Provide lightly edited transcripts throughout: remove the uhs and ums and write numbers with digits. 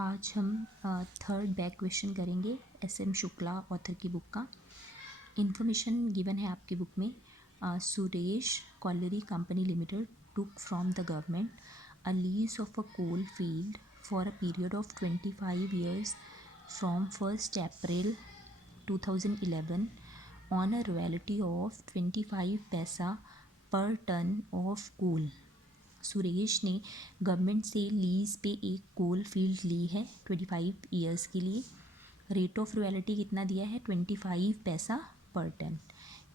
आज हम third back question करेंगे SM शुक्ला ऑथर की बुक का। इन्फॉर्मेशन गिवन है आपकी बुक में। Suresh Colliery Company Limited took from the government a lease of a coal field for a period of 25 years फ्रॉम 1st April 2011 on a royalty of 25 पैसा per ton of coal. Suresh ने government से lease पे एक coal field ली है 25 years के लिए। Rate of royalty कितना दिया है 25 पैसा पर टन।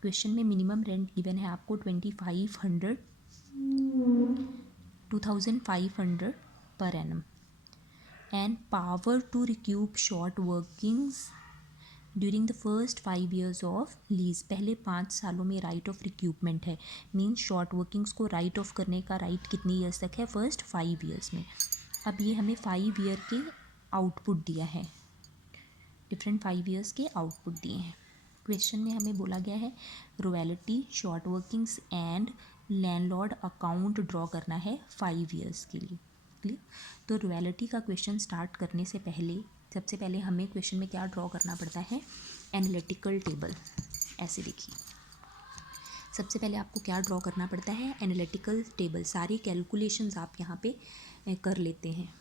क्वेश्चन में मिनिमम रेंट गिवन है आपको 2500 per annum and power to recoup short workings during the first 5 years of lease. पहले 5 सालों में राइट ऑफ रिक्यूपमेंट है, मीन्स शॉर्ट वर्किंग्स को राइट ऑफ करने का राइट कितने ईयर्स तक है, फर्स्ट 5 years में। अब ये हमें 5 year के आउटपुट दिया है, डिफरेंट 5 years के आउटपुट दिए हैं। क्वेश्चन में हमें बोला गया है royalty, short workings and landlord account draw करना है 5 years के लिए। क्लियर? तो रॉयल्टी का क्वेश्चन स्टार्ट करने से पहले सबसे पहले हमें क्वेश्चन में क्या ड्रॉ करना पड़ता है, एनालिटिकल टेबल। ऐसे देखिए, सबसे पहले आपको क्या ड्रॉ करना पड़ता है, एनालिटिकल टेबल। सारी कैलकुलेशंस आप यहाँ पे कर लेते हैं।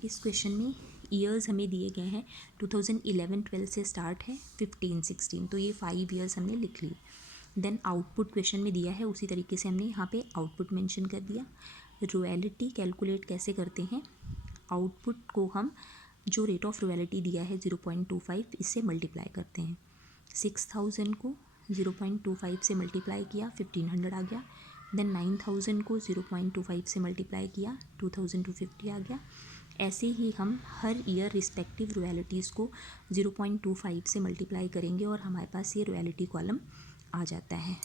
इस क्वेश्चन में ईयर्स हमें दिए गए हैं 2011-12 से स्टार्ट है 15-16, तो ये 5 years हमने लिख लिए। देन आउटपुट क्वेश्चन में दिया है, उसी तरीके से हमने यहाँ पे आउटपुट मेंशन कर दिया। रॉयल्टी कैलकुलेट कैसे करते हैं, आउटपुट को हम जो रेट ऑफ रॉयल्टी दिया है 0.25 इससे मल्टीप्लाई करते हैं। 6000 को 0.25 से मल्टीप्लाई किया 1500 आ गया। देन 9000 को 0.25 से मल्टीप्लाई किया 2250 आ गया। ऐसे ही हम हर ईयर रिस्पेक्टिव रॉयल्टीज़ को 0.25 से मल्टीप्लाई करेंगे और हमारे पास ये रॉयल्टी कॉलम आ जाता है।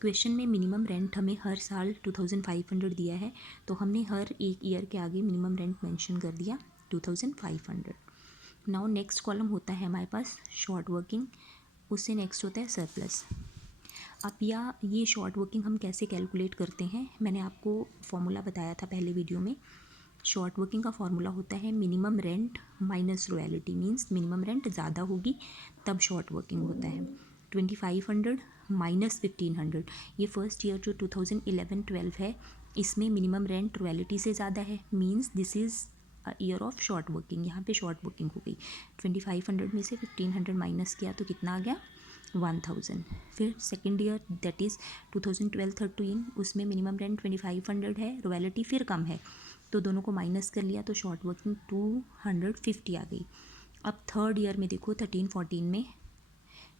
क्वेश्चन में मिनिमम रेंट हमें हर साल 2500 दिया है, तो हमने हर एक ईयर के आगे मिनिमम रेंट मेंशन कर दिया 2500। नाउ नेक्स्ट कॉलम होता है हमारे पास शॉर्ट वर्किंग, उससे नेक्स्ट होता है सरप्लस। अब ये शॉर्ट वर्किंग हम कैसे कैलकुलेट करते हैं, मैंने आपको फॉर्मूला बताया था पहले वीडियो में। शॉर्ट वर्किंग का फॉर्मूला होता है minimum rent minus royalty, means minimum rent ज़्यादा होगी तब शॉर्ट वर्किंग होता है। 2500 माइनस 1500, ये फर्स्ट ईयर जो 2011-12 है इसमें मिनिमम रेंट रॉयल्टी से ज़्यादा है, means this is year of short working. यहाँ पे शॉर्ट वर्किंग हो गई। 2500 में से 1500 माइनस किया तो कितना आ गया 1000। फिर सेकेंड ईयर दैट इज़ 2012-13, उसमें मिनिमम रेंट 2500 है, रॉयल्टी फिर कम है, तो दोनों को माइनस कर लिया तो शॉर्ट वर्किंग 250 आ गई। अब थर्ड ईयर में देखो 13-14 में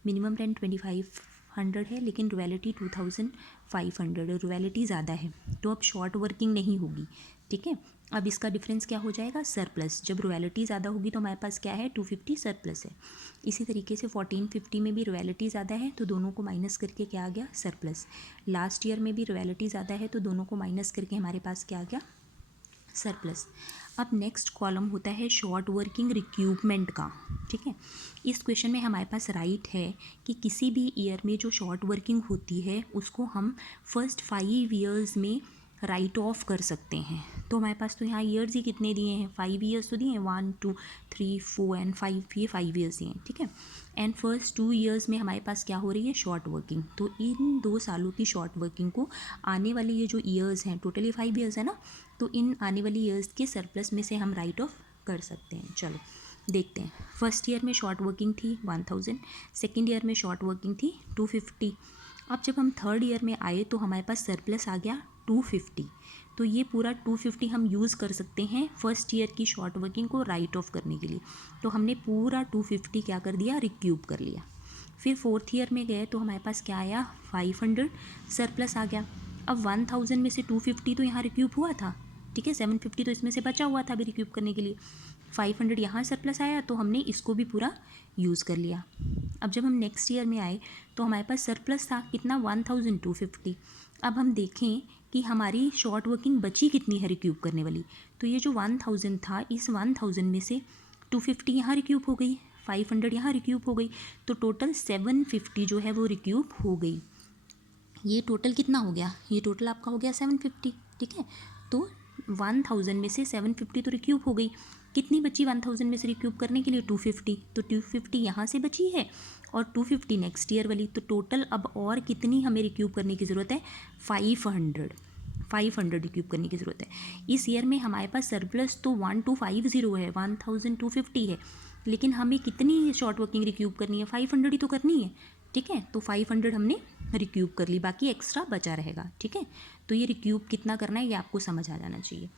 मिनिमम रेंट 2500 है लेकिन रॉयल्टी 2500, रॉयल्टी ज़्यादा है तो अब शॉर्ट वर्किंग नहीं होगी। ठीक है, अब इसका डिफरेंस क्या हो जाएगा, सरप्लस। जब रॉयल्टी ज़्यादा होगी तो हमारे पास क्या है 250 सरप्लस है। इसी तरीके से 1450 में भी रॉयल्टी ज़्यादा है तो दोनों को माइनस करके क्या आ गया सरप्लस। लास्ट ईयर में भी रॉयल्टी ज़्यादा है तो दोनों को माइनस करके हमारे पास क्या आ गया सरप्लस। अब नेक्स्ट कॉलम होता है शॉर्ट वर्किंग रिक्यूपमेंट का। ठीक है, इस क्वेश्चन में हमारे पास राइट है कि किसी भी ईयर में जो शॉर्ट वर्किंग होती है उसको हम फर्स्ट 5 years में राइट ऑफ कर सकते हैं। तो हमारे पास तो यहाँ ईयर्स ही कितने दिए हैं, 5 years तो दिए हैं, 1 2 3 4 एंड 5, ये 5 years दिए हैं। ठीक है, एंड फर्स्ट 2 years में हमारे पास क्या हो रही है शॉर्ट वर्किंग, तो इन 2 सालों की शॉर्ट वर्किंग को आने वाले ये जो ईयर्स हैं, टोटली 5 years है ना, तो इन आने वाली ईयर्स के सरप्लस में से हम राइट ऑफ कर सकते हैं। चलो देखते हैं। फर्स्ट ईयर में शॉर्ट वर्किंग थी 1000, सेकेंड ईयर में शॉर्ट वर्किंग थी 250। अब जब हम थर्ड ईयर में आए तो हमारे पास सरप्लस आ गया 250, तो ये पूरा 250 हम यूज़ कर सकते हैं फर्स्ट ईयर की शॉर्ट वर्किंग को राइट ऑफ करने के लिए। तो हमने पूरा 250 क्या कर दिया, रिक्यूब कर लिया। फिर फोर्थ ईयर में गए तो हमारे पास क्या आया 500 सरप्लस आ गया। अब 1000 में से 250 तो यहाँ रिक्यूब हुआ था, ठीक है, 750 तो इसमें से बचा हुआ था अभी रिक्यूब करने के लिए। 500 यहाँ सरप्लस आया तो हमने इसको भी पूरा यूज़ कर लिया। अब जब हम नेक्स्ट ईयर में आए तो हमारे पास सरप्लस था कितना 1250। अब हम देखें कि हमारी शॉर्ट वर्किंग बची कितनी है रिक्यूब करने वाली, तो ये जो 1000 था इस 1000 में से 250 यहाँ रिक्यूब हो गई, 500 यहाँ रिक्यूब हो गई, तो टोटल 750 जो है वो रिक्यूब हो गई। ये टोटल कितना हो गया, ये टोटल आपका हो गया 750। ठीक है, तो 1000 में से 750 तो रिक्यूब हो गई, कितनी बची 1000 में से रिक्यूब करने के लिए? 250, तो 250 यहाँ से बची है और 250 नेक्स्ट ईयर वाली, तो टोटल अब और कितनी हमें रिक्यूब करने की ज़रूरत है? 500 रिक्यूब करने की ज़रूरत है। इस ईयर में हमारे पास सरप्लस तो 1250 है, 1250 है, लेकिन हमें कितनी शॉर्ट वर्किंग रिक्यूब करनी है? 500 ही तो करनी है, ठीक है। तो 500 हमने रिक्यूब कर ली, बाकी एक्स्ट्रा बचा रहेगा, ठीक है। तो ये रिक्यूब कितना करना है ये आपको समझ आ जाना चाहिए।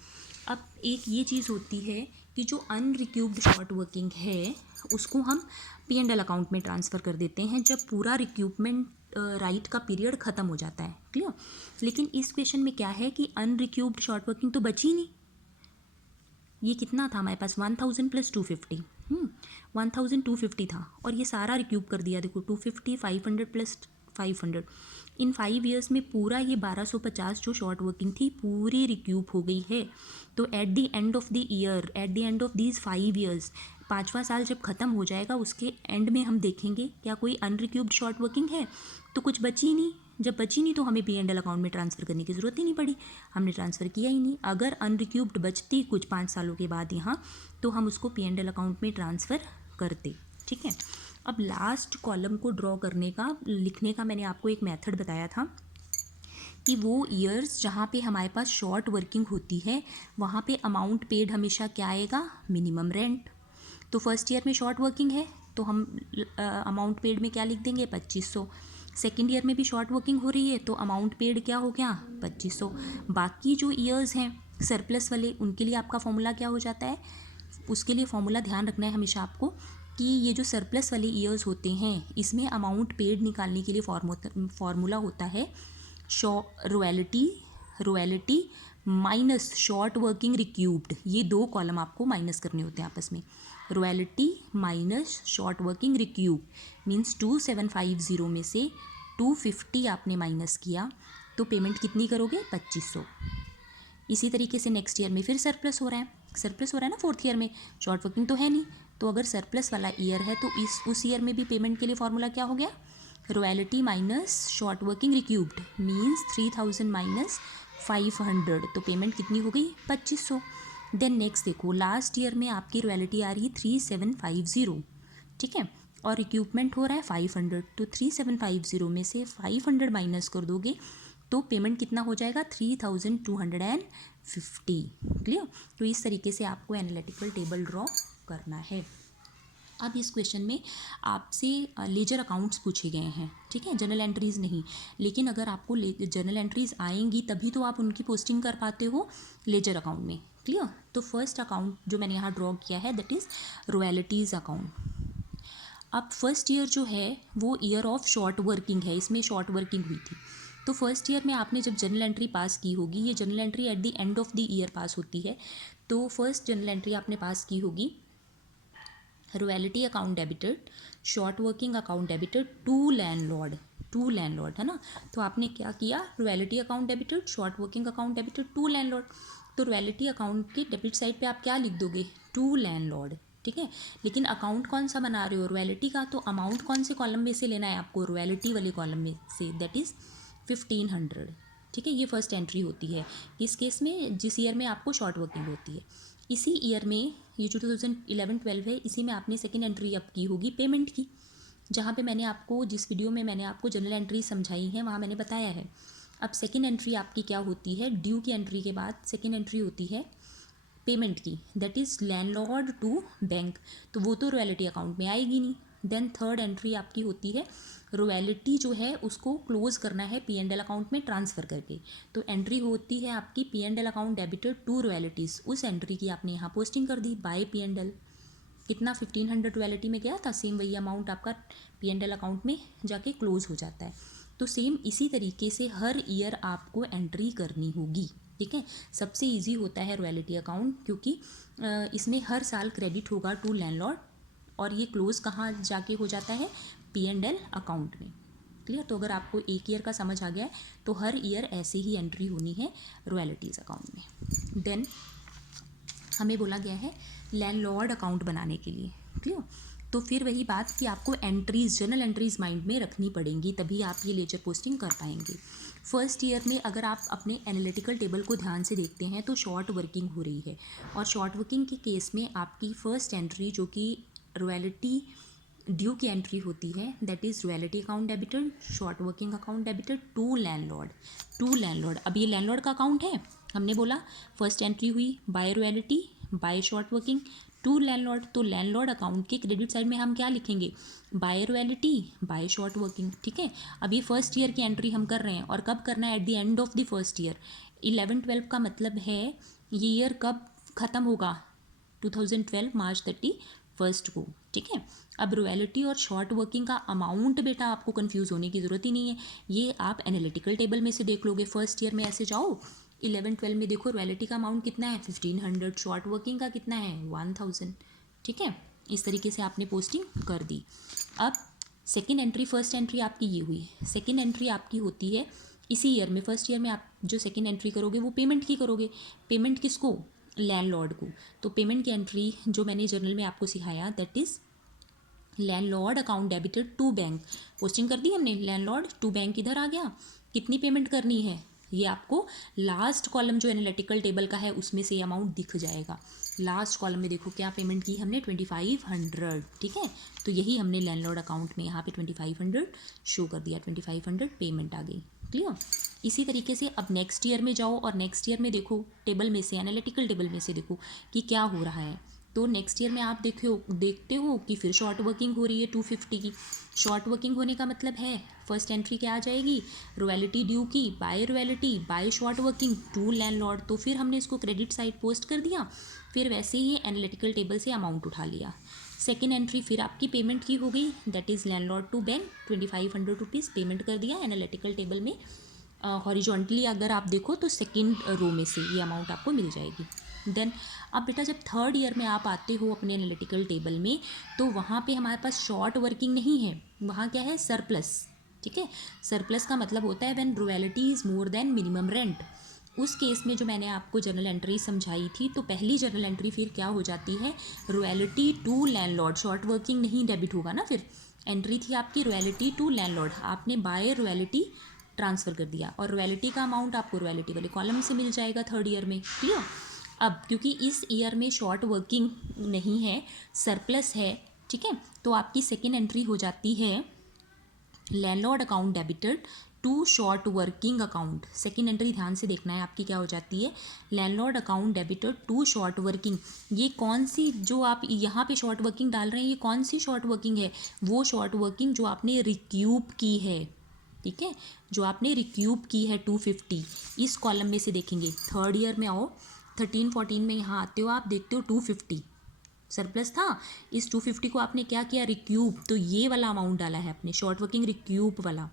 अब एक ये चीज़ होती है कि जो अनरिक्यूब्ड शॉर्ट वर्किंग है उसको हम P&L अकाउंट में ट्रांसफ़र कर देते हैं जब पूरा रिक्यूपमेंट राइट का पीरियड ख़त्म हो जाता है, क्लियर। लेकिन इस क्वेश्चन में क्या है कि अनरिक्यूब्ड शॉर्ट वर्किंग तो बची नहीं। ये कितना था हमारे पास? 1000 प्लस 250, 1250 था और ये सारा रिक्यूब कर दिया। देखो 250, 500 प्लस 500, इन 5 ईयर्स में पूरा ये 1250 जो शॉर्ट वर्किंग थी पूरी रिक्यूब हो गई है। तो at the end of the year, at the end of these 5 years, 5वां साल जब ख़त्म हो जाएगा उसके एंड में हम देखेंगे क्या कोई अनरिक्यूब्ड शॉर्ट वर्किंग है, तो कुछ बची नहीं। जब बची नहीं तो हमें P&L अकाउंट में ट्रांसफ़र करने की ज़रूरत ही नहीं पड़ी, हमने ट्रांसफ़र किया ही नहीं। अगर अनरिक्यूब्ड बचती कुछ 5 सालों के बाद यहाँ, तो हम उसको P&L अकाउंट में ट्रांसफ़र करते, ठीक है। अब लास्ट कॉलम को ड्रॉ करने का, लिखने का मैंने आपको एक मेथड बताया था कि वो ईयर्स जहाँ पे हमारे पास शॉर्ट वर्किंग होती है वहाँ पे अमाउंट पेड हमेशा क्या आएगा? Minimum rent. तो फर्स्ट ईयर में शॉर्ट वर्किंग है तो हम अमाउंट पेड में क्या लिख देंगे? 2500। सेकेंड ईयर में भी शॉर्ट वर्किंग हो रही है तो अमाउंट पेड क्या हो गया? 2500। बाकी जो ईयर्स हैं सरप्लस वाले, उनके लिए आपका फॉर्मूला क्या हो जाता है? उसके लिए फॉर्मूला ध्यान रखना है हमेशा आपको कि ये जो सरप्लस वाले ईयर्स होते हैं इसमें अमाउंट पेड निकालने के लिए फॉर्मूला होता है रॉयल्टी माइनस शॉर्ट वर्किंग रिक्यूब्ड। ये दो कॉलम आपको माइनस करने होते हैं आपस में। Royalty minus short working रिक्यूब means 2750 में से 250 आपने माइनस किया तो पेमेंट कितनी करोगे? 2500। इसी तरीके से नेक्स्ट ईयर में फिर सरप्लस हो रहा है ना फोर्थ ईयर में, शॉर्ट वर्किंग तो है नहीं, तो अगर सरप्लस वाला ईयर है तो उस ईयर में भी पेमेंट के लिए फॉर्मूला क्या हो गया? Royalty minus short working रिक्यूब्ड means 3000 minus 500, तो पेमेंट कितनी हो गई? 2500। देन नेक्स्ट देखो लास्ट ईयर में आपकी रॉयल्टी आ रही है 3750, ठीक है, और रिक्यूपमेंट हो रहा है 500, तो 3750 में से 500 माइनस कर दोगे तो पेमेंट कितना हो जाएगा? 3250, क्लियर। तो इस तरीके से आपको एनालिटिकल टेबल ड्रॉ करना है। अब इस क्वेश्चन में आपसे लेजर अकाउंट्स पूछे गए हैं, ठीक है, जनरल एंट्रीज़ नहीं। लेकिन अगर आपको जनरल एंट्रीज़ आएंगी तभी तो आप उनकी पोस्टिंग कर पाते हो लेजर अकाउंट में, क्लियर। तो फर्स्ट अकाउंट जो मैंने यहाँ ड्रॉ किया है दैट इज़ रॉयल्टीज़ अकाउंट। अब फर्स्ट ईयर जो है वो ईयर ऑफ शॉर्ट वर्किंग है, इसमें शॉर्ट वर्किंग हुई थी। तो फर्स्ट ईयर में आपने जब जनरल एंट्री पास की होगी, ये general entry at the end of the year pass होती है, तो फर्स्ट जनरल एंट्री आपने पास की होगी royalty account debited, short working account debited to landlord है ना। तो आपने क्या किया? Royalty account debited, short working account debited to landlord. तो रॉयल्टी अकाउंट की डेबिट साइड पे आप क्या लिख दोगे? टू लैंडलॉर्ड, ठीक है। लेकिन अकाउंट कौन सा बना रहे हो? रॉयल्टी का। तो अमाउंट कौन से कॉलम में से लेना है आपको? रॉयल्टी वाले कॉलम में से, दैट इज़ 1500, ठीक है। ये फर्स्ट एंट्री होती है किस केस में? जिस ईयर में आपको शॉर्ट वर्किंग होती है। इसी ईयर में ये जो 2011-12 है इसी में आपने सेकेंड एंट्री अप की होगी पेमेंट की, जहाँ पे मैंने आपको, जिस वीडियो में मैंने आपको जनरल एंट्री समझाई है वहाँ मैंने बताया है। अब सेकेंड एंट्री आपकी क्या होती है? ड्यू की एंट्री के बाद सेकेंड एंट्री होती है पेमेंट की, that is landlord to bank, तो वो तो रॉयल्टी अकाउंट में आएगी नहीं। देन थर्ड एंट्री आपकी होती है रॉयल्टी जो है उसको क्लोज करना है P&L अकाउंट में ट्रांसफ़र करके, तो एंट्री होती है आपकी P&L account debited to royalties. उस एंट्री की आपने यहाँ पोस्टिंग कर दी बाय P&L। कितना? 1500 रॉयल्टी में गया था, सेम वही अमाउंट आपका P&L अकाउंट में जाके क्लोज हो जाता है। तो सेम इसी तरीके से हर ईयर आपको एंट्री करनी होगी, ठीक है। सबसे ईजी होता है रॉयल्टी अकाउंट क्योंकि इसमें हर साल क्रेडिट होगा टू लैंडलॉर्ड और ये क्लोज कहाँ जाके हो जाता है? P&L अकाउंट में, क्लियर। तो अगर आपको एक ईयर का समझ आ गया है तो हर ईयर ऐसे ही एंट्री होनी है रॉयल्टीज़ अकाउंट में। देन हमें बोला गया है लैंडलॉर्ड अकाउंट बनाने के लिए, क्लियर। तो फिर वही बात कि आपको एंट्रीज, जर्नल एंट्रीज माइंड में रखनी पड़ेंगी, तभी आप ये लेजर पोस्टिंग कर पाएंगे। फर्स्ट ईयर में अगर आप अपने एनालिटिकल टेबल को ध्यान से देखते हैं तो शॉर्ट वर्किंग हो रही है, और शॉर्ट वर्किंग के केस में आपकी फर्स्ट एंट्री जो कि रॉयल्टी ड्यू की एंट्री होती है, that is royalty account debited, short working account debited to landlord. To landlord, अब ये लैंडलॉर्ड का अकाउंट है, हमने बोला फर्स्ट एंट्री हुई by royalty by short working to landlord, तो लैंडलॉर्ड अकाउंट के क्रेडिट साइड में हम क्या लिखेंगे, by royalty by short working. ठीक है, अब ये फर्स्ट ईयर की एंट्री हम कर रहे हैं, और कब करना है, eight the end of the first year. 11-12 का मतलब है ये ईयर कब ख़त्म होगा, 2012 मार्च 31 को। ठीक है, अब रॉयल्टी और शॉर्ट वर्किंग का अमाउंट बेटा आपको कंफ्यूज होने की ज़रूरत ही नहीं है, ये आप एनालिटिकल टेबल में से देख लोगे। फर्स्ट ईयर में ऐसे जाओ, 11-12 में देखो रॉयल्टी का अमाउंट कितना है 1500, शॉर्ट वर्किंग का कितना है 1000। ठीक है, इस तरीके से आपने पोस्टिंग कर दी। अब सेकेंड एंट्री, फर्स्ट एंट्री आपकी ये हुई, सेकेंड एंट्री आपकी होती है इसी ईयर में। फर्स्ट ईयर में आप जो सेकेंड एंट्री करोगे वो पेमेंट की करोगे, पेमेंट किसको, लैंडलॉर्ड को। तो पेमेंट की एंट्री जो मैंने जर्नल में आपको सिखाया, that is landlord account debited to bank. Posting कर दी हमने, लैंडलॉर्ड टू बैंक इधर आ गया, कितनी पेमेंट करनी है, ये आपको लास्ट कॉलम जो एनालिटिकल टेबल का है उसमें से अमाउंट दिख जाएगा। लास्ट कॉलम में देखो क्या पेमेंट की हमने, 2500। ठीक है, तो यही हमने लैंडलॉर्ड अकाउंट में यहाँ पे 2500 शो कर दिया, 2500 पेमेंट आ गई। क्लियर। इसी तरीके से अब नेक्स्ट ईयर में जाओ, और नेक्स्ट ईयर में देखो टेबल में से, एनालिटिकल टेबल में से देखो कि क्या हो रहा है। तो नेक्स्ट ईयर में आप देखते हो कि फिर शॉर्ट वर्किंग हो रही है 250 की। शॉर्ट वर्किंग होने का मतलब है फर्स्ट एंट्री क्या आ जाएगी, रॉयल्टी ड्यू की by royalty by short working to landlord, तो फिर हमने इसको क्रेडिट साइड पोस्ट कर दिया, फिर वैसे ही एनालिटिकल टेबल से अमाउंट उठा लिया। सेकेंड एंट्री फिर आपकी पेमेंट की हो गई, that is landlord to bank 2500 rupees payment कर दिया एनालिटिकल टेबल में। हॉरिजॉन्टली अगर आप देखो तो सेकेंड रो में से ये अमाउंट आपको मिल जाएगी। देन अब बेटा जब थर्ड ईयर में आप आते हो अपने एनालिटिकल टेबल में, तो वहाँ पे हमारे पास शॉर्ट वर्किंग नहीं है, वहाँ क्या है, सरप्लस। ठीक है, सरप्लस का मतलब होता है when royalty is more than minimum rent. उस केस में जो मैंने आपको जर्नल एंट्री समझाई थी, तो पहली जर्नल एंट्री फिर क्या हो जाती है, royalty to landlord, short working नहीं डेबिट होगा ना, फिर एंट्री थी आपकी रॉयल्टी टू लैंडलॉर्ड, आपने बाय रॉयल्टी ट्रांसफ़र कर दिया, और रॉयल्टी का अमाउंट आपको रॉयल्टी वाले कॉलम से मिल जाएगा थर्ड ईयर में। क्लियर। अब क्योंकि इस ईयर में शॉर्ट वर्किंग नहीं है, सरप्लस है, ठीक है, तो आपकी सेकेंड एंट्री हो जाती है landlord account debited to short working account. Second entry ध्यान से देखना है आपकी क्या हो जाती है, landlord account debited to short working. ये कौन सी जो आप यहाँ पे शॉर्ट वर्किंग डाल रहे हैं, ये कौन सी शॉर्ट वर्किंग है, वो शॉर्ट वर्किंग जो आपने रिक्यूब की है। ठीक है, जो आपने रिक्यूब की है 250, इस कॉलम में से देखेंगे। थर्ड ईयर में आओ, 13-14 में यहाँ आते हो, आप देखते हो 250 सरप्लस था, इस 250 को आपने क्या किया, रिक्यूब, तो ये वाला अमाउंट डाला है आपने, शॉर्ट वर्किंग रिक्यूब वाला।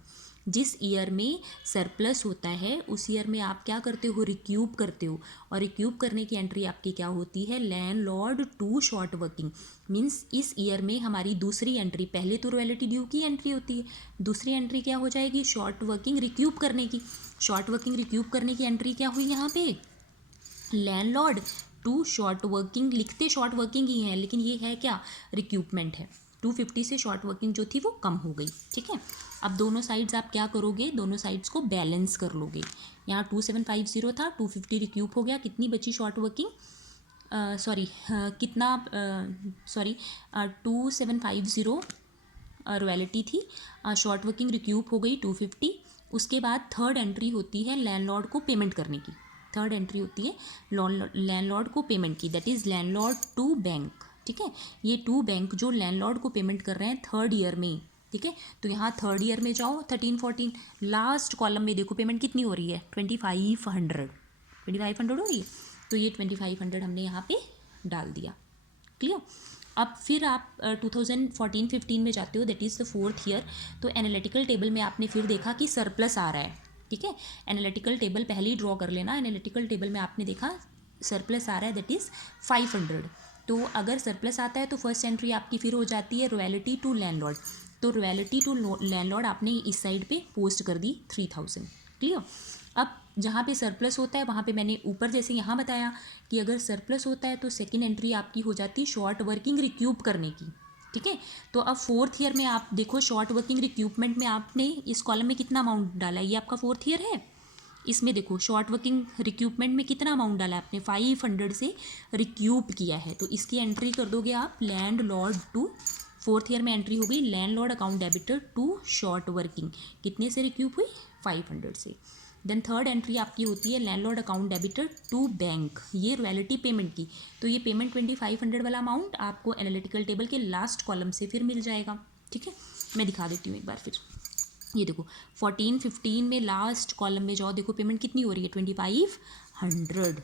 जिस ईयर में सरप्लस होता है उस ईयर में आप क्या करते हो, रिक्यूब करते हो, और रिक्यूब करने की एंट्री आपकी क्या होती है, landlord to short working. Means इस ईयर में हमारी दूसरी एंट्री, पहले तो रॉयल्टी ड्यू की एंट्री होती है, दूसरी एंट्री क्या हो जाएगी, शॉर्ट वर्किंग रिक्यूब करने की। शॉर्ट वर्किंग रिक्यूब करने की एंट्री क्या हुई यहाँ पे, लैंडलॉर्ड टू शॉर्ट वर्किंग, लिखते शॉर्ट वर्किंग ही है लेकिन ये है क्या, रिक्यूपमेंट है। 250 से शॉर्ट वर्किंग जो थी वो कम हो गई। ठीक है, अब दोनों साइड्स आप क्या करोगे, दोनों साइड्स को बैलेंस कर लोगे। यहाँ 2750 था, 250 रिक्यूब हो गया, कितनी बची शॉर्ट वर्किंग, कितना, 2750 रॉयल्टी थी, शॉर्ट वर्किंग रिक्यूब हो गई 250। उसके बाद थर्ड एंट्री होती है लैंडलॉर्ड को पेमेंट करने की, थर्ड एंट्री होती है लैंडलॉर्ड को पेमेंट की, that is landlord to bank. ठीक है, ये टू बैंक जो लैंडलॉर्ड को पेमेंट कर रहे हैं थर्ड ईयर में। ठीक है, तो यहाँ थर्ड ईयर में जाओ, 13-14 लास्ट कॉलम में देखो पेमेंट कितनी हो रही है, 2500 हो रही है, तो ये 2500 हमने यहाँ पे डाल दिया। क्लियर। अब फिर आप 2014-15 में जाते हो, that is the fourth year, तो एनालिटिकल टेबल में आपने फिर देखा कि सरप्लस आ रहा है। ठीक है, एनालिटिकल टेबल पहले ही ड्रॉ कर लेना, एनालिटिकल टेबल में आपने देखा सरप्लस आ रहा है, दैट इज़ 500। तो अगर सरप्लस आता है तो फर्स्ट एंट्री आपकी फिर हो जाती है रॉयल्टी टू लैंडलॉर्ड, तो रॉयल्टी टू लैंडलॉर्ड आपने इस साइड पे पोस्ट कर दी 3000। क्लियर। अब जहाँ पे सरप्लस होता है वहाँ पे मैंने ऊपर जैसे यहाँ बताया कि अगर सरप्लस होता है तो सेकेंड एंट्री आपकी हो जाती है शॉर्ट वर्किंग रिक्यूब करने की। ठीक है। तो अब फोर्थ ईयर में आप देखो शॉर्ट वर्किंग रिक्यूपमेंट में आपने इस कॉलम में कितना अमाउंट डाला है, ये आपका फोर्थ ईयर है। इसमें देखो शॉर्ट वर्किंग रिक्यूपमेंट में कितना अमाउंट डाला है आपने, 500 से रिक्यूप किया है। तो इसकी एंट्री कर दोगे आप landlord to, fourth year में एंट्री हो गई landlord account debtor to short working, कितने से रिक्यूप हुई, 500 से। देन थर्ड एंट्री आपकी होती है landlord account debtor to bank, ये रॉयल्टी पेमेंट की। तो ये पेमेंट 2500 वाला अमाउंट आपको एनालिटिकल टेबल के लास्ट कॉलम से फिर मिल जाएगा। ठीक है, मैं दिखा देती हूँ एक बार फिर। ये देखो 14 15 में लास्ट कॉलम में जाओ, देखो पेमेंट कितनी हो रही है, 2500।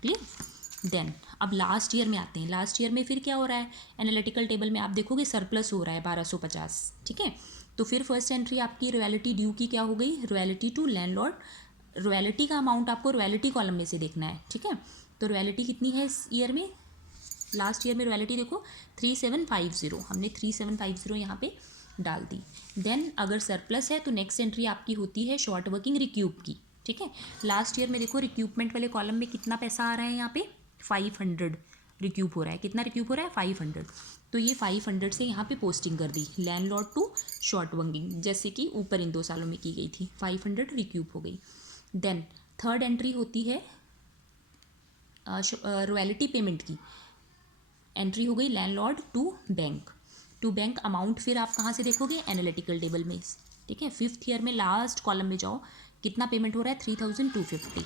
क्लियर। देन अब लास्ट ईयर में आते हैं। लास्ट ईयर में फिर क्या हो रहा है, एनालिटिकल टेबल में आप देखोगे सरप्लस हो रहा है 1250। ठीक है, तो फिर फर्स्ट एंट्री आपकी रॉयल्टी ड्यू की क्या हो गई, रॉयल्टी टू लैंडलॉर्ड। रॉयल्टी का अमाउंट आपको रॉयल्टी कॉलम में से देखना है। ठीक है, तो रॉयल्टी कितनी है इस ईयर में, लास्ट ईयर में रॉयल्टी देखो 3750, हमने 3750 यहाँ पे डाल दी। देन अगर सरप्लस है तो नेक्स्ट एंट्री आपकी होती है शॉर्ट वर्किंग रिक्यूप की। ठीक है, लास्ट ईयर में देखो रिक्यूपमेंट वाले कॉलम में कितना पैसा आ रहा है, यहाँ पे 500 रिक्यूप हो रहा है। कितना रिक्यूप हो रहा है, 500। तो ये 500 से यहाँ पे पोस्टिंग कर दी लैंडलॉर्ड टू शॉर्ट वर्किंग, जैसे कि ऊपर इन 2 सालों में की गई थी, 500 रिक्यूप हो गई। देन थर्ड एंट्री होती है रॉयल्टी पेमेंट की, एंट्री हो गई landlord to bank. To bank amount फिर आप कहाँ से देखोगे, एनालिटिकल टेबल में। ठीक है, फिफ्थ ईयर में लास्ट कॉलम में जाओ, कितना पेमेंट हो रहा है, 3250।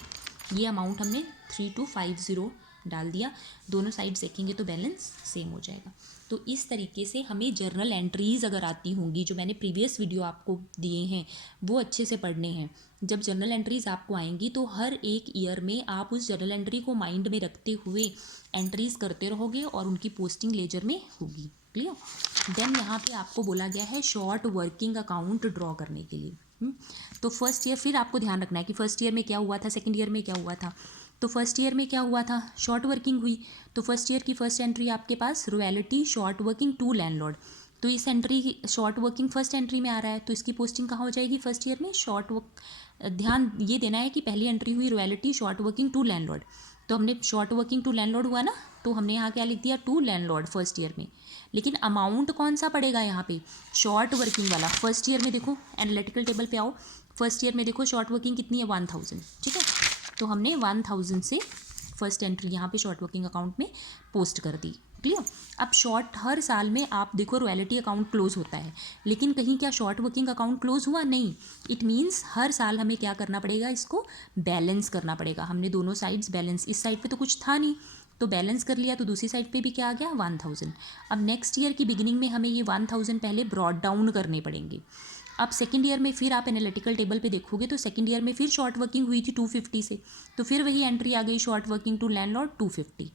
ये अमाउंट हमने 3250 डाल दिया। दोनों साइड देखेंगे तो बैलेंस सेम हो जाएगा। तो इस तरीके से हमें जर्नल एंट्रीज़ अगर आती होंगी, जो मैंने प्रीवियस वीडियो आपको दिए हैं वो अच्छे से पढ़ने हैं। जब जर्नल एंट्रीज़ आपको आएंगी तो हर एक ईयर में आप उस जर्नल एंट्री को माइंड में रखते हुए एंट्रीज़ करते रहोगे और उनकी पोस्टिंग लेजर में होगी। क्लियर। देन यहाँ पे आपको बोला गया है शॉर्ट वर्किंग अकाउंट ड्रॉ करने के लिए। तो फर्स्ट ईयर फिर आपको ध्यान रखना है कि फर्स्ट ईयर में क्या हुआ था, सेकंड ईयर में क्या हुआ था। तो फर्स्ट ईयर में क्या हुआ था, शॉर्ट वर्किंग हुई। तो फर्स्ट ईयर की फर्स्ट एंट्री आपके पास royalty short working to landlord. तो इस entry short working first entry में आ रहा है, तो इसकी पोस्टिंग कहाँ हो जाएगी, फर्स्ट ईयर में शॉर्ट वर्क। ध्यान ये देना है कि पहली एंट्री हुई royalty short working to landlord, तो हमने शॉर्ट वर्किंग टू लैंडलॉर्ड हुआ ना, तो हमने यहाँ क्या लिख दिया, टू लैंडलॉर्ड फर्स्ट ईयर में। लेकिन अमाउंट कौन सा पड़ेगा यहाँ पे, शॉर्ट वर्किंग वाला। फर्स्ट ईयर में देखो एनालिटिकल टेबल पे आओ, फर्स्ट ईयर में देखो शॉर्ट वर्किंग कितनी है, 1000। ठीक है, तो हमने 1000 से फर्स्ट एंट्री यहाँ पे शॉर्ट वर्किंग अकाउंट में पोस्ट कर दी। क्लियर। अब शॉर्ट हर साल में आप देखो रॉयल्टी अकाउंट क्लोज होता है, लेकिन कहीं क्या शॉर्ट वर्किंग अकाउंट क्लोज हुआ, नहीं। इट मीन्स हर साल हमें क्या करना पड़ेगा, इसको बैलेंस करना पड़ेगा। हमने दोनों साइड्स बैलेंस, इस साइड पे तो कुछ था नहीं तो बैलेंस कर लिया, तो दूसरी साइड पे भी क्या आ गया, 1000। अब नेक्स्ट ईयर की बिगिनिंग में हमें ये 1000 पहले ब्रॉड डाउन करने पड़ेंगे। अब सेकंड ईयर में फिर आप एनालिटिकल टेबल पे देखोगे तो सेकंड ईयर में फिर शॉर्ट वर्किंग हुई थी 250 से, तो फिर वही एंट्री आ गई शॉर्ट वर्किंग टू लैंडलॉर्ड 250।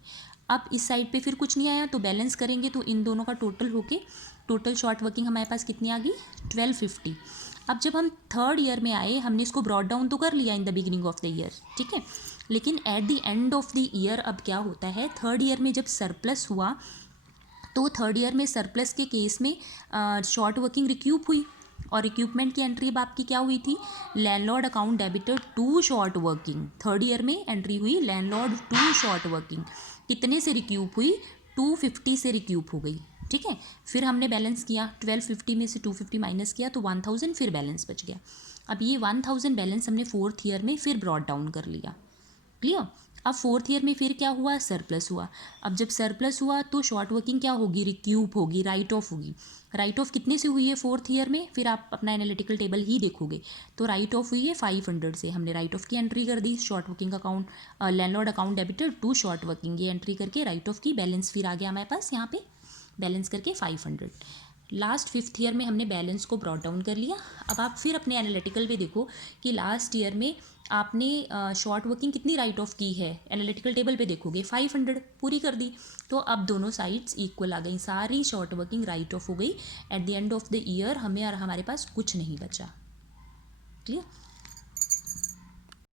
अब इस साइड पे फिर कुछ नहीं आया, तो बैलेंस करेंगे तो इन दोनों का टोटल होके टोटल शॉर्ट वर्किंग हमारे पास कितनी आ गई, 1250। अब जब हम थर्ड ईयर में आए, हमने इसको ब्रॉड डाउन तो कर लिया in the beginning of the year, ठीक है, लेकिन eight the end of the year अब क्या होता है, थर्ड ईयर में जब सरप्लस हुआ तो थर्ड ईयर में सरप्लस के केस में शॉर्ट वर्किंग रिक्यूप हुई, और रिक्यूपमेंट की एंट्री अब आपकी क्या हुई थी, landlord account debtor to short working. Third year में एंट्री हुई लैंडलॉर्ड टू शॉर्ट वर्किंग, कितने से रिक्यूप हुई, 250 से रिक्यूप हो गई। ठीक है, फिर हमने बैलेंस किया, 1250 में से 250 माइनस किया तो 1000 फिर बैलेंस बच गया। अब ये 1000 बैलेंस हमने फोर्थ ईयर में फिर ब्रॉड डाउन कर लिया। क्लियर। अब फोर्थ ईयर में फिर क्या हुआ, सरप्लस हुआ। अब जब सरप्लस हुआ तो शॉर्ट वर्किंग क्या होगी, रिक्यूप होगी, राइट ऑफ होगी। राइट ऑफ कितने से हुई है फोर्थ ईयर में, फिर आप अपना एनालिटिकल टेबल ही देखोगे तो राइट ऑफ हुई है 500 से। हमने राइट ऑफ की एंट्री कर दी, short working account landlord account debtor to short working, ये एंट्री करके राइट ऑफ की, बैलेंस फिर आ गया हमारे पास यहाँ पे, बैलेंस करके 500। लास्ट फिफ्थ ईयर में हमने बैलेंस को ब्रॉड डाउन कर लिया। अब आप फिर अपने एनालिटिकल पे देखो कि लास्ट ईयर में आपने शॉर्ट वर्किंग कितनी राइट ऑफ की है, एनालिटिकल टेबल पे देखोगे 500 पूरी कर दी। तो अब दोनों साइड्स इक्वल आ गई, सारी शॉर्ट वर्किंग राइट ऑफ हो गई। Eight the end of the year हमें और हमारे पास कुछ नहीं बचा। क्लियर।